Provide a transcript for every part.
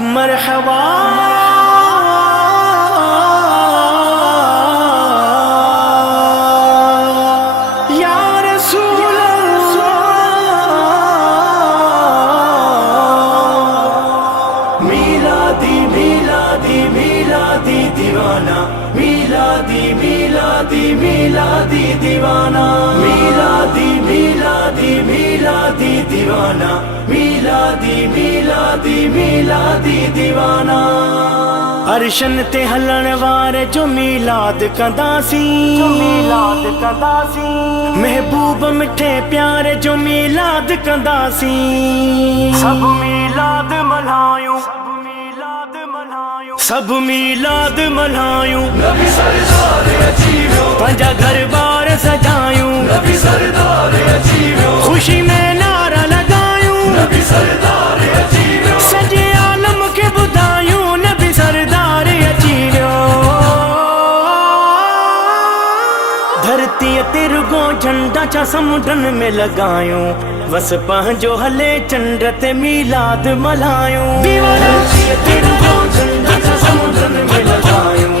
मरहबा या रसूल अल्लाह। मिलादी मिलादी मिलादी दीवाना, मिलादी मिलादी मिलादी दीवाना, मिलादी मिलादी मिलादी दीवाना, मिलादी मिलादी मिलादी दीवाना। अरशन ते हलण वारे जो मिलाद कंदासी, मिलाद कंदासी। महबूब मिठे प्यारे जो मिलाद कंदासी। सब मिलाद मल्हायूं, सब मिलाद मल्हायूं। नबी सरदार अची वियो, पंहिंजा घर बार सजायूं। नबी सरदार अची वियो, खुशी में नारा लगायूं। नबी सरदार अची वियो, सॼे आलम खे ॿुधायूं। नबी सरदार अची वियो। धरती ते रुगो झंडा छा समुंडनि में लगायूं। बस पंहिंजो हले चंड ते मिलाद मल्हायूं। धरती ते रुगो झंडा छा समुंडनि में लगायूं।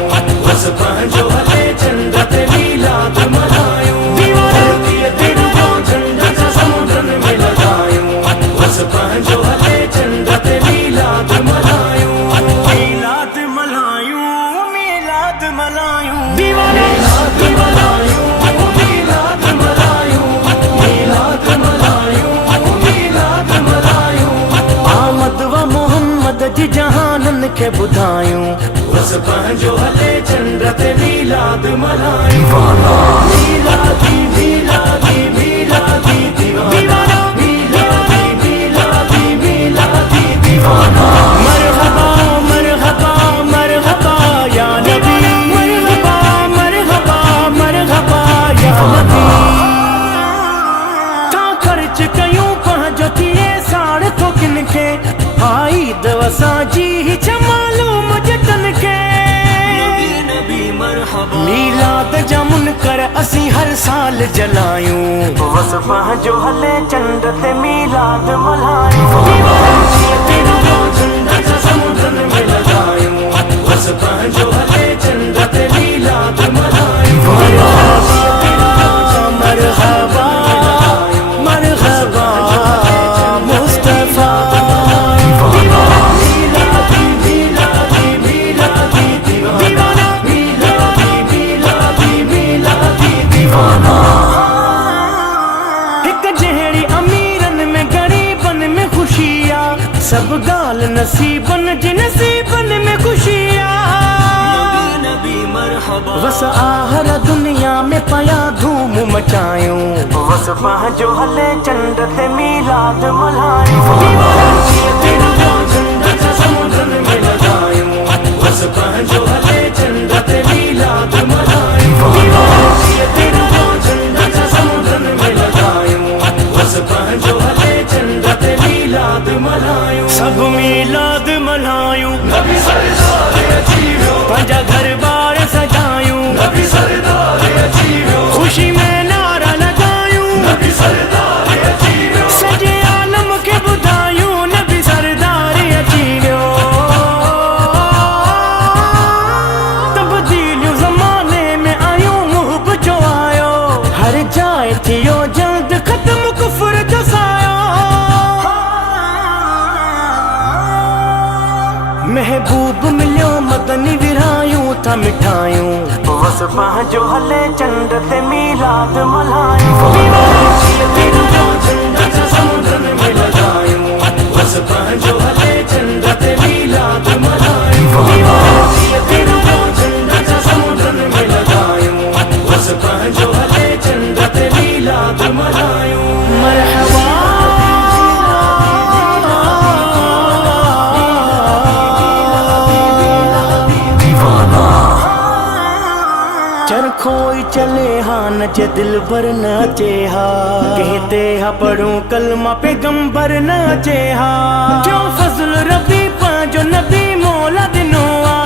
बस पंहिंजो हले चंड ते मिलाद मल्हायूं। धरती ते रुगो झंडा छा समुंडनि में लगायूं। बस पंहिंजो हले चंड ते मिलाद मल्हायूं। मिलाद मल्हायूं, मिलाद मल्हायूं। मिलाद मल्हायूं, मिलाद मल्हायूं, मिलाद मल्हायूं, मिलाद मल्हायूं। आमद व मोहम्मद जी जहाननि खे ॿुधायूं। बस पंहिंजो हले चंड ते मिलाद मल्हायूं। मिलादी मिलादी मिलादी दीवाना, मिलादी मिलादी मिलादी दीवाना। मरहबा मरहबा मरहबा या नबी, मरहबा मरहबा मरहबा या नबी। का ख़र्च कयूं पंहिंजो थिए साड़ थो किन खे। आई दवसा जी छा मालूम जतन खे। मिलाद जा मुनकर असीं हर साल जलायूं। बस पंहिंजो हले चंड ते मिलाद मल्हायूं। समुंडनि में लगायूं। बस पंहिंजो हले चंड ते मिलाद मल्हायूं। मरहबा मरहबा मुस्तफा। मिलादी मिलादी मिलादी दीवाना, मिलादी मिलादी मिलादी दीवाना। हिक जहिड़ी अमीरन में गरीबन में खुशी आ। सब गाल नसीबन जी नसीबन में खुशी आ। बस आहर दुनिया में पया धूम मचायूं। बस पंहिंजो हले चंड ते मिलाद मल्हायूं। समुंडनि में लगायूं। बस पंहिंजो हले चंड ते मिलाद मल्हायूं। समुंडनि में लगायूं। बस पंहिंजो हले चंड ते मिलाद मल्हायूं। सब मिलाद मल्हायूं। नबी सरदार अची वियो, पंहिंजा घर बार सजायूं। नबी सरदार अची वियो, खुशी में नारा लगायूं। नबी सरदार अची वियो, सॼे आलम खे ॿुधायूं। नबी सरदार अची वियो। तब्दीलियूं ज़माने में आयूं, मुहब जो आयो। हर जाइ थियो जल्द ख़त्म कुफ्र जो सायो। महबूब मिलियो मदनी विरायूं था मिठायूं। बस पंहिंजो हले चंड ते मिलाद मल्हायूं। समुंडनि में लगायूं। बस पंहिंजो हले चंड ते मिलाद मल्हायूं। समुंडनि में लगायूं। बस पंहिंजो हले चंड ते मिलाद मल्हायूं। मरहबा चरखोई चले हा न जे दिल भर न अचे हा। कहते हा पढ़ूं कलमा पैगंबर न अचे हा। क्यों फजल रबी पंहिंजो नबी मौला दिनो आ।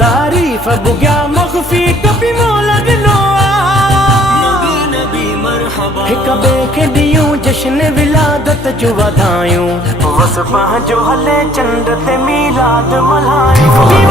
तारीफ़ बुग्या मख़फ़ी कपी मौला दिनो आ। हिक ॿिए खे ॾियूं जश्न विलादत जो वधायूं। बस पंहिंजो हले चंड ते मिलाद मिलाद मल्हायूं